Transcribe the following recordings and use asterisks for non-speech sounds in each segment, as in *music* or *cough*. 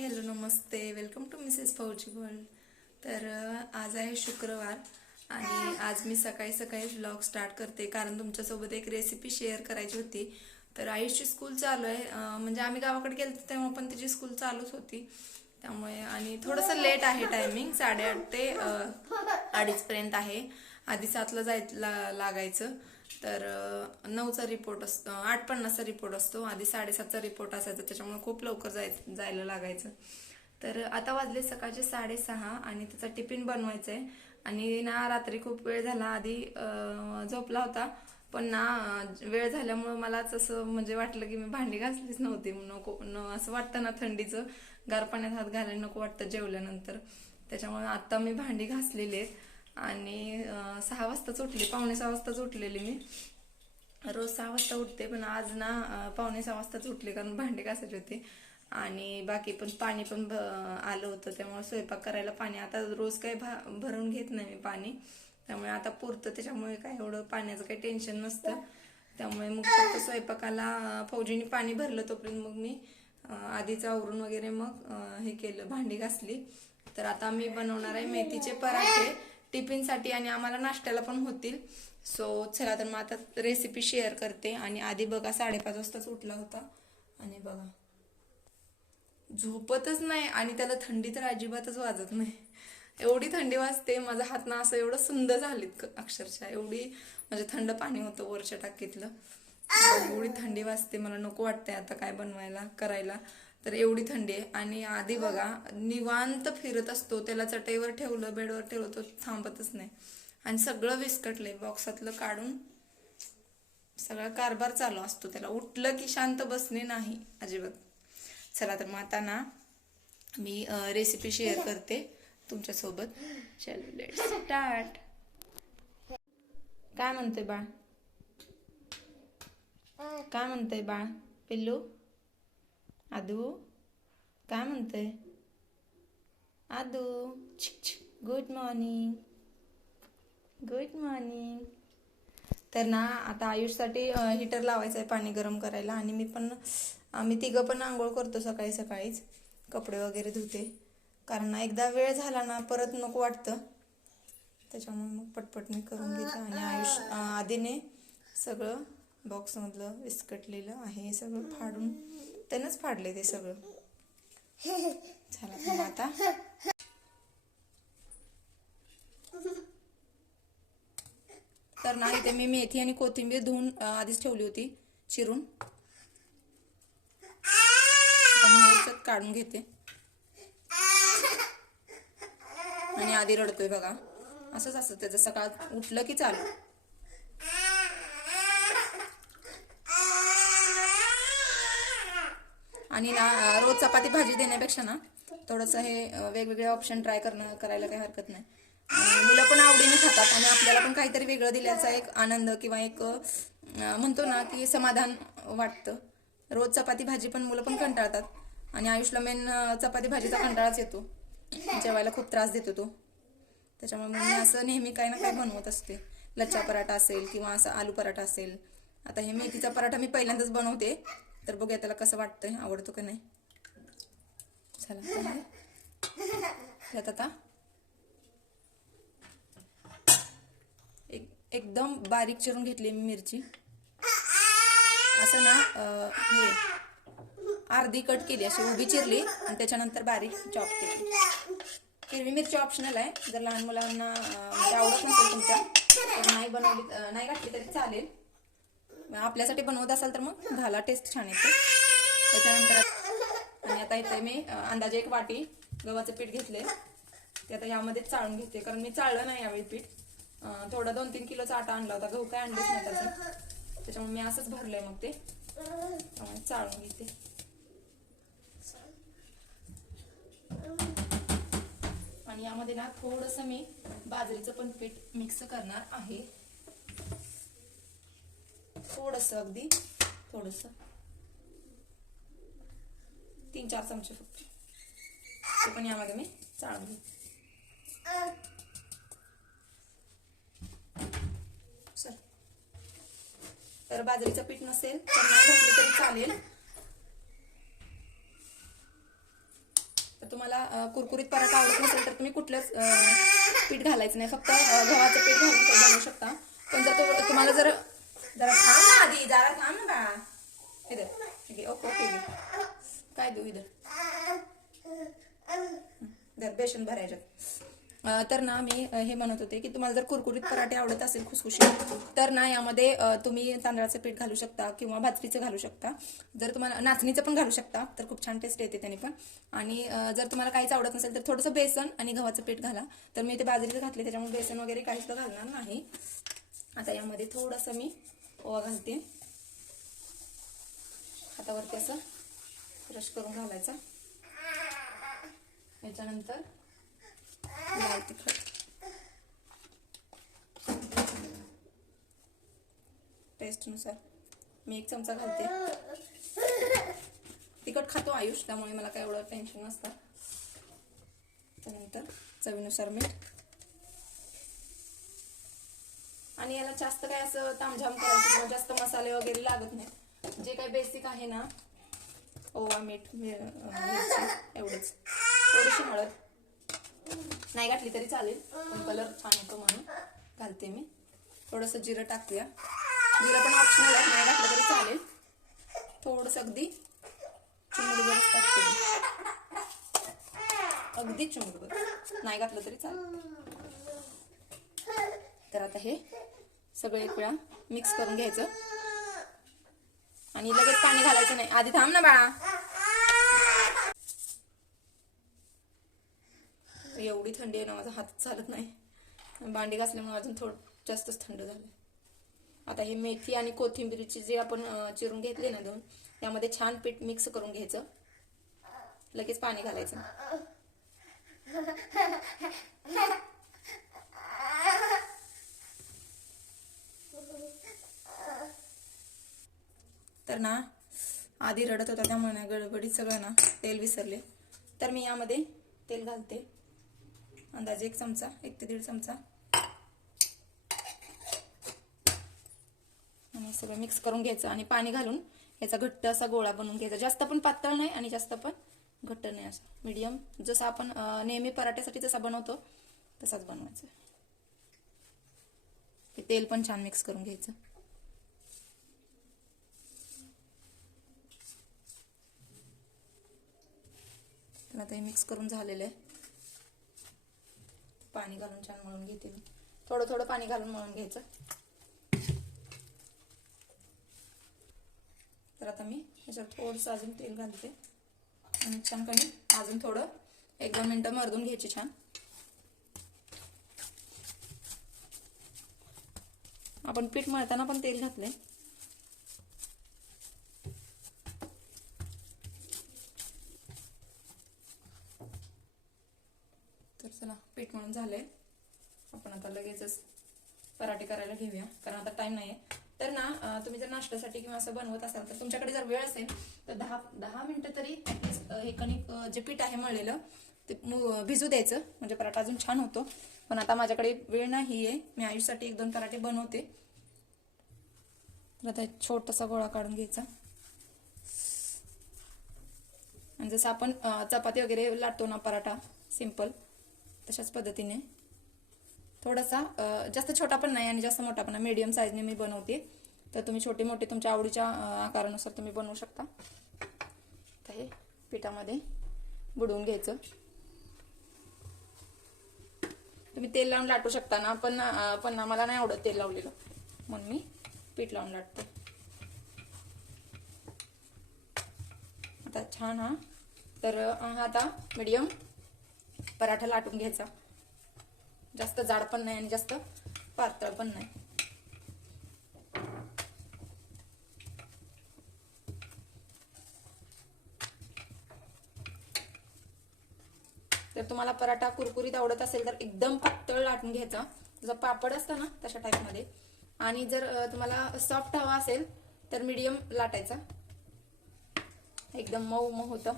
Hello Namaste. Welcome to Mrs Fauji world तर आज आहे शुक्रवार आणि आज मी सकाळी सकाळी ब्लॉग स्टार्ट करते. कारण तुमच्यासोबत एक रेसिपी शेअर करायची होती. तर आयुषची स्कूल चालू आहे. म्हणजे आम्ही गावाकडे गेलो तेव्हा पण तिची स्कूल चालूच होती. त्यामुळे आणि थोडंसं लेट आहे टायमिंग साडेआठ ते अडीचपर्यंत आहे. आधी सातला जायला लागायचं. तर नऊचा रिपोर्ट असतो आठ पन्नासचा रिपोर्ट असतो. आधी साडेसातचा रिपोर्ट असायचा. त्याच्यामुळे खूप लवकर जाय जायला लागायचं. तर आता वाजले सकाळचे साडेसहा आणि त्याचा टिफिन बनवायचा आहे आणि ना रात्री खूप वेळ झाला. आधी झोपला होता. पण ना वेळ झाल्यामुळं मलाच असं म्हणजे वाटलं की मी भांडी घासलीच नव्हती. नको न असं वाटतं ना थंडीचं. गार पाण्यात हात घालायला नको वाटतं जेवल्यानंतर. त्याच्यामुळे आता मी भांडी घासलेली आहेत. आणि सहा वाजताच उठले. पावणे सहा वाजताच उठलेली मी. रोज सहा वाजता उठते पण आज ना पावणे सहा वाजताच उठले कारण भांडे घासायचे होते. आणि बाकी पण पाणी पण भ- आलं होतं. त्यामुळे स्वयंपाक करायला पाणी. आता रोज काही भा भरून घेत नाही मी पाणी. त्यामुळे आता पुरतं. त्याच्यामुळे काय एवढं पाण्याचं काही टेन्शन नसतं. त्यामुळे मग फक्त स्वयंपाकाला फौजीने पाणी भरलं तोपर्यंत मग मी आधीच आवरून वगैरे मग हे केलं भांडी घासली. तर आता मी बनवणार आहे मेथीचे पराठे. टिफिनसाठी आणि आम्हाला नाश्त्याला पण होतील. सो चला तर मग आता रेसिपी शेअर करते. आणि आधी बघा साडेपाच वाजताच उठला होता. आणि बघा. झोपतच नाही आणि त्याला थंडी तर अजिबातच वाजत नाही. एवढी थंडी वाजते माझा हात ना असं एवढं सुंदर झालीत अक्षरशः. एवढी म्हणजे थंड पाणी होतं वरच्या टाकीतलं. एवढी थंडी वाजते मला नको वाटतंय आता काय बनवायला करायला. तर एवढी थंडी आहे. आणि आधी बघा निवांत फिरत असतो त्याला चटईवर ठेवलं बेडवर ठेवलं तो थांबतच नाही. आणि सगळं विस्कटलंय बॉक्सातलं काढून सगळा कारभार चालू असतो त्याला. उठलं की शांत बसणे नाही अजिबात. चला तर मग आता ना मी रेसिपी शेअर करते तुमच्यासोबत. चलो लेट स्टार्ट काय म्हणते बाळ? काय म्हणते बाळ? पिल्लू? आदू काय म्हणते Adu good morning good morning तर ना आता आयुषसाठी हिटर लावायचं आहे पाणी गरम करायला आणि मी पण आम्ही तिघं पण आंघोळ करतो सकाळी सकाळीच. कपडे वगैरे धुते. कारण एकदा वेळ झाला ना परत नको वाटतं. त्याच्यामुळे मग पटपट मी करून घेते आणि आयुष आधीने सगळं बॉक्समधलं विस्कटलेलं आहे हे सगळं फाडून त्यानंच फाडले ते सगळं. झालं आता. तर नाही ते मी मेथी आणि कोथिंबीर धुवून आधीच ठेवली होती चिरून. काढून घेते. आणि आधी रडतोय बघा. असंच असतं त्याचं सकाळ उठलं की चालू. आणि ना रोज चपाती भाजी देण्यापेक्षा ना थोडंसं हे वेगवेगळे ऑप्शन ट्राय करणं करायला काही हरकत नाही. मुलं पण आवडीने खातात आणि आपल्याला पण काहीतरी वेगळं दिल्याचा एक आनंद किंवा एक म्हणतो ना की समाधान वाटतं. रोज चपाती भाजी पण मुलं पण कंटाळतात आणि आयुषला मेन चपाती भाजीचा कंटाळाच येतो. जेवायला खूप त्रास देतो तो. त्याच्यामुळे मी असं नेहमी काही ना काही बनवत असते. लच्छा पराठा असेल किंवा असं आलू पराठा असेल. आता हे मेथीचा पराठा मी पहिल्यांदाच बनवते. तर बघूया त्याला कसं वाटतंय. आवडतो का नाही? चला तर आता एक एकदम बारीक चिरून घेतली मी मिरची. असं ना हे अर्धी कट केली अशी उभी चिरली आणि त्याच्यानंतर बारीक चॉप केली. हिरवी मिरची ऑप्शनल आहे. जर लहान मुलांना म्हणजे आवडत नसेल तुमच्या तर नाही बनवली नाही घातली तरी चालेल. आपल्यासाठी बनवत असाल तर मग घाला टेस्ट छान येते. त्याच्यानंतर आणि आता इथे मी अंदाजे एक वाटी गव्हाचं पीठ घेतले ते आता यामध्ये चाळून घेते कारण मी चाळलं नाही यावेळी पीठ. थोडा दोन तीन किलोचा आटा आणला होता गहू काय आणलेच नाही त्याचं. त्याच्यामुळे मी असंच भरलंय मग ते. त्यामुळे चाळून घेते. आणि यामध्ये ना थोडस मी बाजरीचं पण पीठ मिक्स करणार आहे. थोडस अगदी थोडस. तीन चार चमचे फक्त. ते पण यामध्ये मी चाळून घेते. तर बाजरीचं पीठ नसेल तर नाही घातली तरी चालेल. तुम्हाला कुरकुरीत पराठा आवडत नसेल तर तुम्ही कुठलंच पीठ घालायचं नाही. फक्त गव्हाचं पीठ घालून बनवू शकता. पण जर तुम्हाला जर जरा थांब ना आधी जरा थांब ना बा इधर ठीक आहे ओके ओके. काय देऊ इधर दर बेसन भरायच्यात अं, तर ना मी हे म्हणत होते की तुम्हाला जर कुरकुरीत पराठे आवडत असेल खुसखुशीत तर ना यामध्ये तुम्ही तांदळाचं पीठ घालू शकता किंवा भाजरीचं घालू शकता. जर तुम्हाला नाचणीचं पण घालू शकता तर खूप छान टेस्ट येते त्याने पण. आणि जर तुम्हाला काहीच आवडत नसेल तर थोडंसं बेसन आणि गव्हाचं पीठ घाला. तर मी ते बाजरीचं घातले त्याच्यामुळे बेसन वगैरे काहीच तर घालणार नाही. आता यामध्ये थोडंसं मी ओवा घालते हातावरती असं ब्रश करून घालायचा. याच्यानंतर लाल तिखट. टेस्टनुसार मी एक चमचा घालते. तिखट खातो आयुष त्यामुळे मला काय एवढं टेन्शन नसतं. त्यानंतर चवीनुसार मीठ. आणि याला जास्त काय असं तामझाम करायचं किंवा जास्त मसाले वगैरे लागत नाही. जे काय बेसिक आहे ना ओवा मीठ मिरची एवढंच. थोडीशी हळद. नाही घातली तरी चालेल पण कलर छान येतो म्हणून घालते मी. थोडंसं जिरं टाकूया. जिरं पण ऑप्शनल आहे नाही घातलं तरी चालेल. थोडंसं अगदी चिमडभर टाकते अगदी चिमडभर नाही घातलं तरी चालेल. तर आता हे सगळं एक वेळा मिक्स करून घ्यायचं. आणि लगेच पाणी घालायचं नाही. आधी थांब ना बाळा. एवढी थंडी आहे ना माझा हात चालत नाही. भांडी घासल्यामुळे अजून थोडं जास्तच थंड झालं आता हे मेथी आणि कोथिंबीरची जे आपण चिरून घेतले ना दोन त्यामध्ये छान पीठ मिक्स करून घ्यायचं. लगेच पाणी घालायचं. तर ना आधी रडत होता त्यामुळे ना गडबडीत सगळं ना तेल विसरले. तर मी यामध्ये तेल घालते. अंदाजे एक चमचा एक ते दीड चमचा. आणि सगळं मिक्स करून घ्यायचं आणि पाणी घालून याचा घट्ट असा गोळा बनवून घ्यायचा. जास्त पण पातळ नाही आणि जास्त पण घट्ट नाही असा. मीडियम जसं आपण नेहमी पराठ्यासाठी जसा बनवतो तसाच बनवायचा. तेल पण छान मिक्स करून घ्यायचं. तर आता हे मिक्स करून झालेलं आहे. पाणी घालून छान मळून घेते मी. थोडं थोडं पाणी घालून मळून घ्यायचं. तर आता मी ह्याच्यात थोडंसं अजून तेल घालते. आणि छान कमी अजून थोडं एक दोन मिनटं मर्दून घ्यायचे छान. आपण पीठ मळताना पण तेल घातलंय तर चला पीठ मळून झालंय आपण आता लगेचच पराठे करायला घेऊया कारण आता टाइम नाहीये. तर ना तुम्ही जर नाश्त्यासाठी किंवा असं बनवत असाल तर तुमच्याकडे जर वेळ असेल तर दहा दहा मिनिटं तरी ऍटलिस्ट हे कणिक जे पीठ आहे मळलेलं ते भिजू द्यायचं. म्हणजे पराठा अजून छान होतो. पण आता माझ्याकडे वेळ नाही आहे मी आयुषसाठी एक दोन पराठे बनवते. तर आता छोटासा गोळा काढून घ्यायचा. आणि जसं आपण चपाती वगैरे लाटतो ना पराठा सिंपल तशाच पद्धतीने. थोडासा जास्त छोटा पण नाही आणि जास्त मोठा पण नाही. मीडियम साईजने मी बनवते. तर तुम्ही छोटे मोठे तुमच्या आवडीच्या आकारानुसार तुम्ही बनवू शकता. तर हे पिठामध्ये बुडवून घ्यायचं. तुम्ही तेल लावून लाटू शकता ना पण पण ना मला नाही आवडत तेल लावलेलं. म्हणून मी पीठ लावून लाटते. आता छान हा. तर हा आता मीडियम पराठा लाटून घ्यायचा. जास्त जाड पण नाही आणि जास्त पातळ पण नाही. तर तुम्हाला पराठा कुरकुरीत आवडत असेल तर एकदम पातळ लाटून घ्यायचा. जसं पापड असतं ना तशा टाईपमध्ये आणि जर तुम्हाला सॉफ्ट हवा असेल तर मीडियम लाटायचा. एकदम मऊ मऊ होतं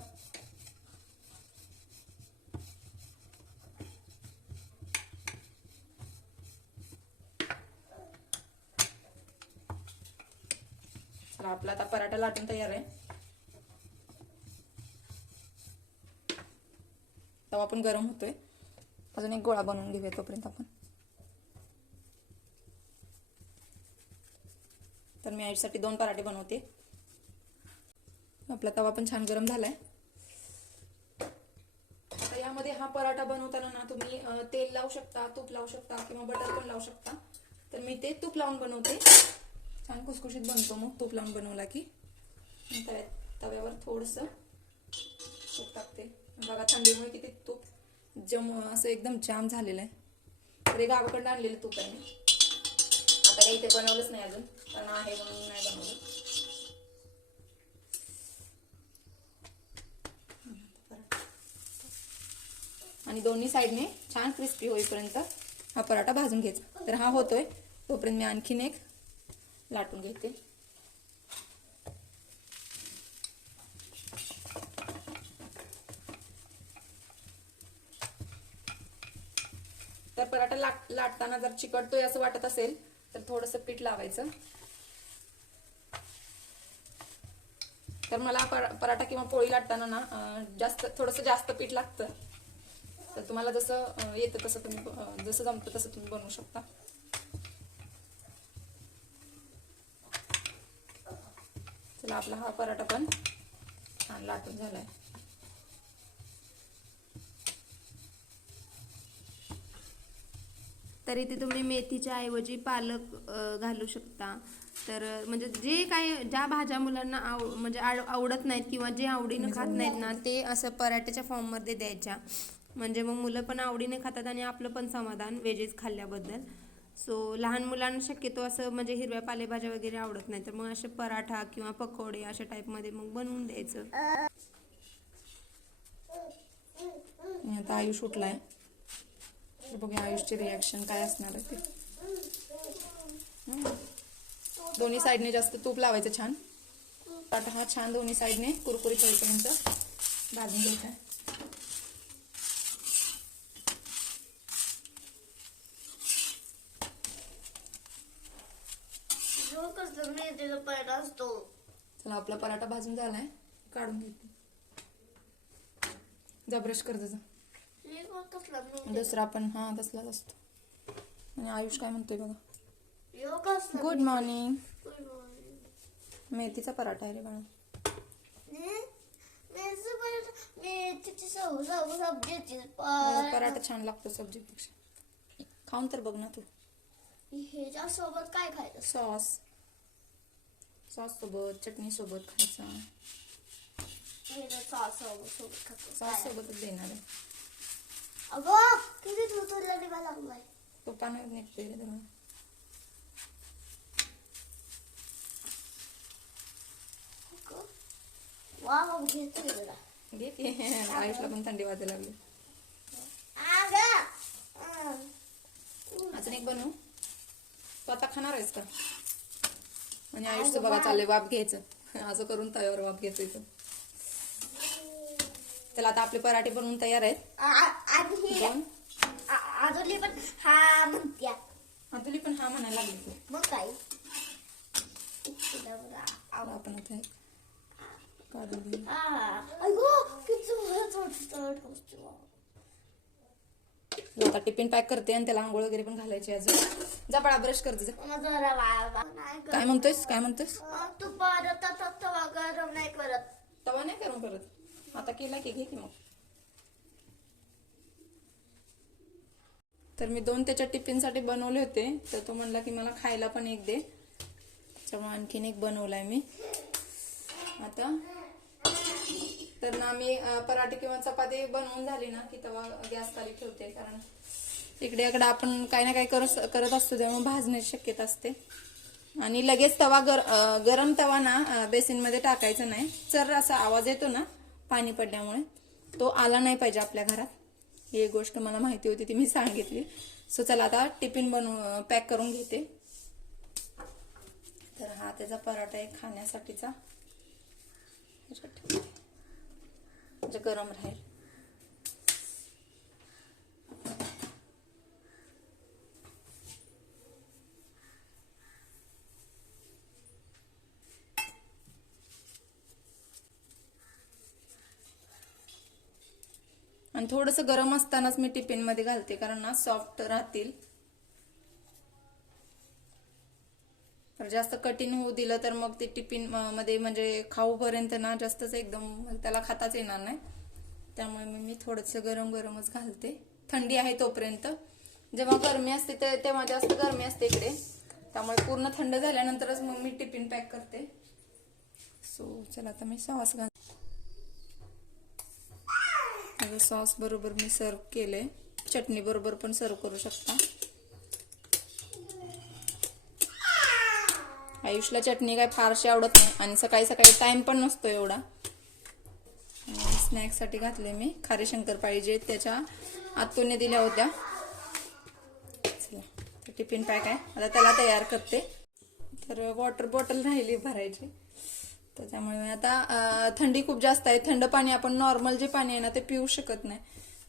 चला आपला लाटून तयार आहे. तवा पण गरम होतोय. अजून एक गोळा बनवून घेऊया तोपर्यंत आपण. तर मी आईसाठी दोन पराठे बनवते. आपला तवा पण छान गरम झालाय. तर यामध्ये हा पराठा बनवताना ना तुम्ही तेल लावू शकता तूप लावू शकता किंवा बटर पण लावू शकता. तर मी ते तूप लावून बनवते. छान खुसखुशीत बनतो मग तूप लावून बनवला की. तव्यात तव्यावर थोडंसं तूप टाकते. बघा थंडीमुळे किती तूप जम असं एकदम जाम झालेलं आहे. तरी गावाकडनं आणलेलं तूप आहे मी. आता काही इथे बनवलंच नाही अजून कारण आहे म्हणून नाही बनवलं. आणि दोन्ही साईडने छान क्रिस्पी होईपर्यंत हा पराठा भाजून घ्यायचा. तर हा होतोय. तोपर्यंत मी आणखीन एक लाटून घेते. तर पराठा लाट लाटताना जर चिकटतोय असं वाटत असेल तर थोडंसं पीठ लावायचं. तर मला पराठा किंवा पोळी लाटताना ना जास्त थोडंसं जास्त पीठ लागतं. तर तुम्हाला जसं येतं तसं तुम्ही जसं जमतं तसं तुम्ही बनवू शकता. चला आपला हा पराठा पण छान लाटून झालाय. तर इथे तुम्ही मेथीच्या ऐवजी पालक घालू शकता. तर म्हणजे जे काही ज्या भाज्या मुलांना आव म्हणजे आव- आवडत नाहीत किंवा जे आवडीनं खात नाहीत ना ते असं पराठ्याच्या फॉर्ममध्ये द्यायच्या. म्हणजे मग मुलं पण आवडीने खातात आणि आपलं पण समाधान वेजेस खाल्ल्याबद्दल. सो लहान मुलांना शक्यतो असं म्हणजे हिरव्या पालेभाज्या वगैरे आवडत नाही. तर मग असे पराठा किंवा पकोडे अशा टाईपमध्ये मग बनवून द्यायचं. आता आयुष उठलाय. तर बघूया आयुषचे रिॲक्शन काय असणार आहे ते. दोन्ही साईडने जास्त तूप लावायचं छान आता हा छान दोन्ही साईडने कुरकुरीत होईपर्यंत भाजून घ्यायचा आहे चला आपला पराठा भाजून झालाय. काढून घेते. जा ब्रश कर जा. दुसरा पण हा तसलाच असतो. आणि आयुष काय म्हणतोय बघा? Good morning. मेथीचा पराठा आहे रे बाळा. मेथीचा पराठा छान लागतो सब्जीपेक्षा. खाऊन तर बघ ना तू. ह्याच्या सोबत काय खायचं? सॉस. सॉस सोबत चटणी सोबत खायचा. सॉस सोबत सॉस? सोबतच देणार आहे. अगं किती तू तुला निघा लागलाय? तो पाण्यात निघतोय रे त्याला अगं, वा मग घेतो जरा. घे की. आयुषला पण थंडी वाजायला लागली. अजून एक बनवू? तू आता खाणार आहेस का? आणि आयुषचं बघा चाललंय वाफ घ्यायचं. असं करून तव्यावर वाफ घेतोय त्याला आता आपले पराठे बनवून तयार आहेत. दोन. आ- अजूनही पण हा म्हणत्या. अतुली पण हा म्हणायला लागली. मग काय? तिला बघा. आता आपण आता एक घेऊ. आ, अगो, किती जोरात. जो आता टिफिन पॅक करते आणि त्याला आंघोळ वगैरे पण घालायची अजून. जा बाळा ब्रश करते जा मला जरा वा- वा- नाही काय करत. म्हणतोयस? काय म्हणतोयस? अ, तू परत आता तवा गरम नाही करत. तवा नाही करून करत? आता केला की घे की मग. तर मी दोन त्याच्या टिफिनसाठी बनवले होते तर तो म्हणला की मला खायला पण एक दे. त्यामुळे आणखीन एक बनवलाय मी. आता? तर ना मी पराठे किंवा चपाती बनवून झाली ना की तेव्हा गॅस खाली ठेवते कारण इकडे इकडे आपण काही ना काही करत असतो त्यामुळे भाजण्याची शक्यता असते. आणि लगेच तवा गर गरम तवा ना बेसिनमध्ये टाकायचा नाही. चर असा आवाज येतो ना पाणी पडल्यामुळे तो आला नाही पाहिजे आपल्या घरात. ही एक गोष्ट मला माहिती होती ती मी सांगितली. सो चला आता टिफिन बनवू पॅक करून घेते. तर हा त्याचा पराठा आहे खाण्यासाठीचा. म्हणजे गरम राहील. आणि थोडंसं गरम असतानाच मी टिफिनमध्ये घालते कारण ना सॉफ्ट राहतील. तर जास्त कठीण होऊ दिलं तर मग ते टिफिनमध्ये म्हणजे खाऊपर्यंत ना जास्तच एकदम त्याला खाताच येणार नाही. त्यामुळे मी मी थोडंसं गरम गरमच घालते. थंडी आहे तोपर्यंत. जेव्हा गरमी असते तेव्हा जास्त गरमी असते इकडे. त्यामुळे पूर्ण थंड झाल्यानंतरच मग मी टिफिन पॅक करते. सो चला आता मी सॉस घाल म्हणजे सॉस बरोबर मी सर्व केले. चटणी बरोबर पण सर्व करू शकता. आयुषला चटणी काय फारशी आवडत नाही आणि सकाळी सकाळी टाइम पण नसतो एवढा. स्नॅक्ससाठी घातले मी. खारी शंकरपाळी जे त्याच्या आतूने दिल्या होत्या. टिफिन पॅक आहे. आता त्याला तयार करते. तर वॉटर बॉटल राहिली भरायची. तर त्यामुळे म्हणजे आता थंडी खूप जास्त आहे. थंड पाणी आपण नॉर्मल जे पाणी आहे ना ते पिऊ शकत नाही.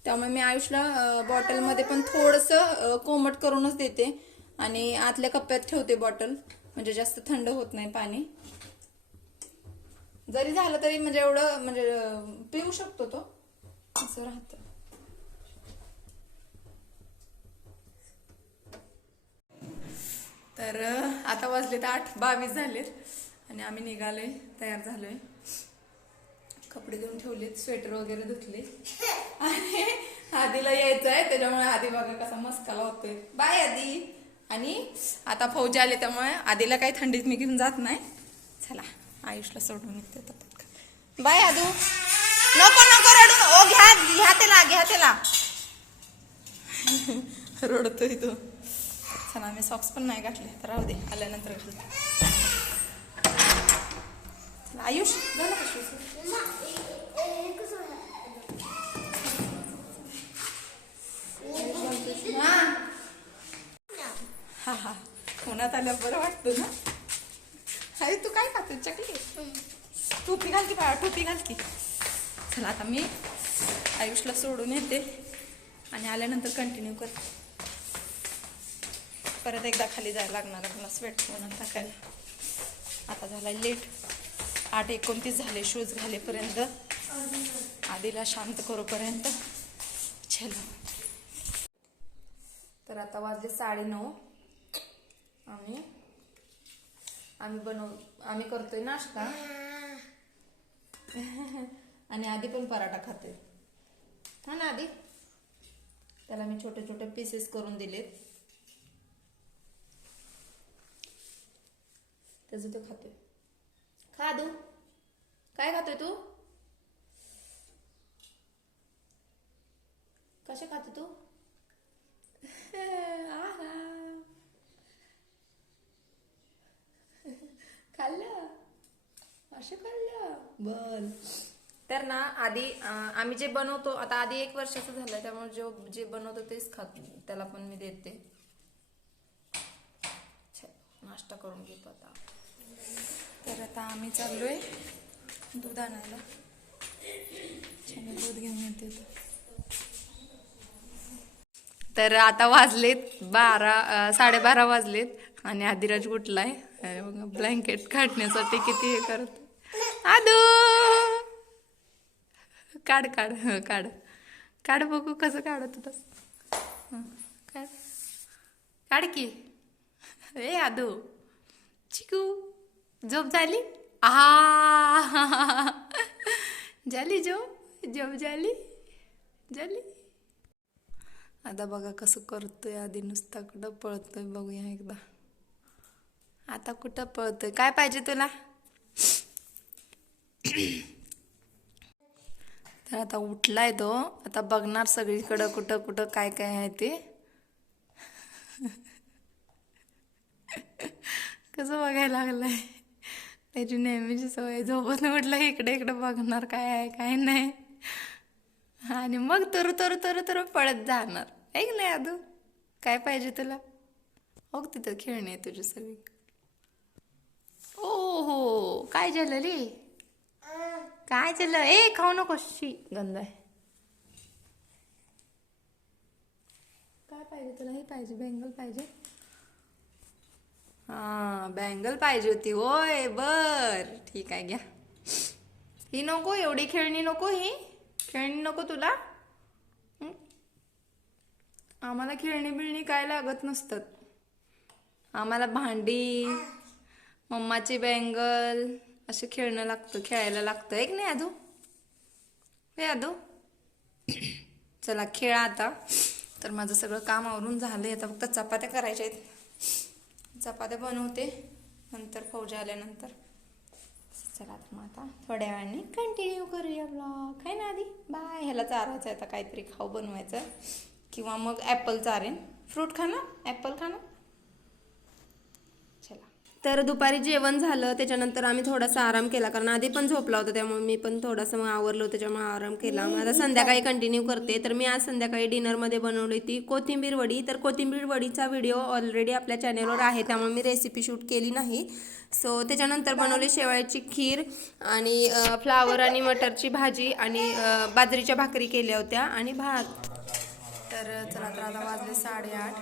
त्यामुळे मी आयुषला बॉटलमध्ये पण थोडंसं कोमट करूनच देते. आणि आतल्या कप्प्यात ठेवते बॉटल म्हणजे जास्त थंड होत नाही पाणी. जरी झालं तरी म्हणजे एवढं म्हणजे पिऊ शकतो तो. असं राहतं. तर आता आता वाजलेत आठ बावीस झालेत. आणि आम्ही निघालोय तयार झालोय. कपडे धुवून ठेवलेत स्वेटर वगैरे धुतले. आणि आधीला यायचं आहे त्याच्यामुळे आधी बघा कसा मस्का होतोय. बाय आधी. आणि आता फौजी आले त्यामुळे आधीला काही थंडीत मी घेऊन जात नाही. चला आयुषला सोडून निघते पटकन. बाय आदू नको नको रडू. ओ घ्या घ्या त्याला घ्या त्याला. *laughs* रडतोय तो. चला आम्ही सॉक्स पण नाही घातले. तर राहू दे आल्यानंतर घालते. आयुष होणार. हा हा उन्हात आल्या बरं वाटतं ना अरे तू काय खाते चकली टोपी घाल की बाळा टोपी घाल की चला आता मी आयुषला सोडून येते आणि आल्यानंतर कंटिन्यू कर परत एकदा खाली जायला लागणार आहे मला स्वेट उन्हात टाकायला आता झाला लेट आठ एकोणतीस झाले शूज घालेपर्यंत. आधीला शांत करूपर्यंत. चलो. तर आता वाजले साडेनऊ. आम्ही आम्ही बनव आम्ही करतोय नाश्ता. आणि आधी पण पराठा खाते. हा ना आधी? त्याला मी छोटे छोटे पीसेस करून दिलेत. त्याचं तो खातोय. खा दू काय खातोय तू? कसे खातो तू? *laughs* आहा. *laughs* खाल्लं? असं खाल्लं? बल तर ना आधी आम्ही जे बनवतो आता आधी एक वर्षाचं झालं त्यामुळे जो जे बनवतो तेच खात त्याला पण मी देते. नाश्ता करून घेतो आता. तर आता आम्ही चाललो आहे दूध आणायला. छान दूध घेऊन येते तर आता वाजलेत बारा साडेबारा वाजलेत आणि आदिराज कुठलाय ब्लँकेट काढण्यासाठी किती हे करत. आदू! काढ काढ काढ. काढ बघू कसं काढत होतास. काढ. काढ की. ए आदू. चिकू. झोप झाली? आ झाली झोप? झोप झाली? झाली? आता बघा कसं करतोय आधी नुसता कुठं पळतोय बघूया एकदा. आता कुठं पळतोय? काय पाहिजे तुला? तर आता उठलाय तो. आता बघणार सगळीकडं कुठं कुठं काय काय आहे ते. कसं बघायला लागलंय? त्याची नेहमीची सवय झोपत म्हटलं इकडे इकडे बघणार काय आहे काय नाही. आणि मग तर तर तर तर पळत जाणार. ऐक नाही अदू काय पाहिजे तुला? हो तिथं खेळणी आहे तुझी सगळी. ओ हो काय झालं रे काय झालं ए खाऊ नको. शी गंध आहे. काय पाहिजे तुला? हे पाहिजे बेंगल पाहिजे. हां बँगल पाहिजे होती. होय बर. ठीक आहे घ्या. ही नको एवढी खेळणी नको ही. खेळणी नको तुला. आम्हाला खेळणी बिळणी काय लागत नसतात. आम्हाला भांडी मम्माची बँगल असे खेळणं लागतं खेळायला लागतं. एक नाही आदू हे आदू चला खेळा आता. तर माझं सगळं काम आवरून झालंय. आता फक्त चपात्या करायच्या आहेत. चपात्या बनवते. नंतर फौजा आल्यानंतर. चला तर मग आता थोड्या वेळाने कंटिन्यू करूया ब्लॉग आहे ना आधी? बाय ह्याला चारायचं आहे आता काहीतरी खाऊ बनवायचं किंवा मग ॲपल चारेन. फ्रूट खाणं ॲपल खाणं तर दुपारी जेवण झालं त्याच्यानंतर आम्ही थोडासा आराम केला. कारण आधी पण झोपला होता त्यामुळे मी पण थोडासा मग आवरलो त्याच्यामुळे आराम केला. मग आता संध्याकाळी कंटिन्यू करते. तर मी आज संध्याकाळी डिनरमध्ये बनवली ती कोथिंबीर वडी. तर कोथिंबीर वडीचा व्हिडिओ ऑलरेडी आपल्या चॅनेलवर आहे त्यामुळे मी रेसिपी शूट केली नाही. सो त्याच्यानंतर बनवली शेवाळ्याची खीर आणि फ्लावर आणि मटरची भाजी आणि बाजरीच्या भाकरी केल्या होत्या आणि भात. तर चला तर आता वाजले साडेआठ.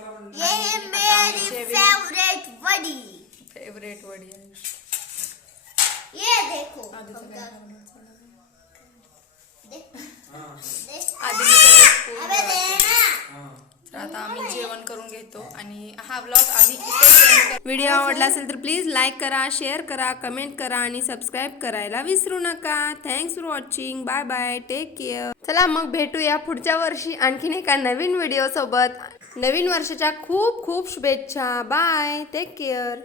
फेवरेट वडी आहे ये देखो आधी तर आता आम्ही जेवण करून घेतो आणि हा ब्लॉग आम्ही व्हिडिओ आवडला असेल तर प्लीज लाईक करा शेअर करा कमेंट करा आणि सबस्क्राईब करायला विसरू नका. Thanks for watching bye bye take care चला मग भेटूया पुढच्या वर्षी आणखीन एका नवीन व्हिडिओ सोबत. नवीन वर्षाच्या खूप खूप शुभेच्छा. Bye take care